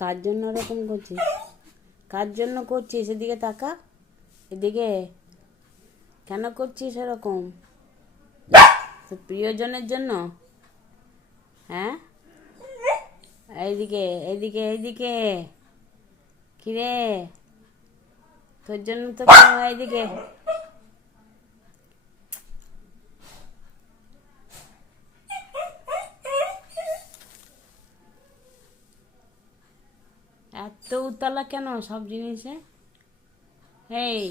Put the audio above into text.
কার জন্য ওরকম করছিস? কার জন্য করছিস? এদিকে তাকা, এদিকে। কেন করছিস এরকম? তোর প্রিয়জনের জন্য? হ্যাঁ, এইদিকে এইদিকে এইদিকে। কিরে, তোর জন্য তো এইদিকে। এত উতলা কেন সব জিনিসে? এই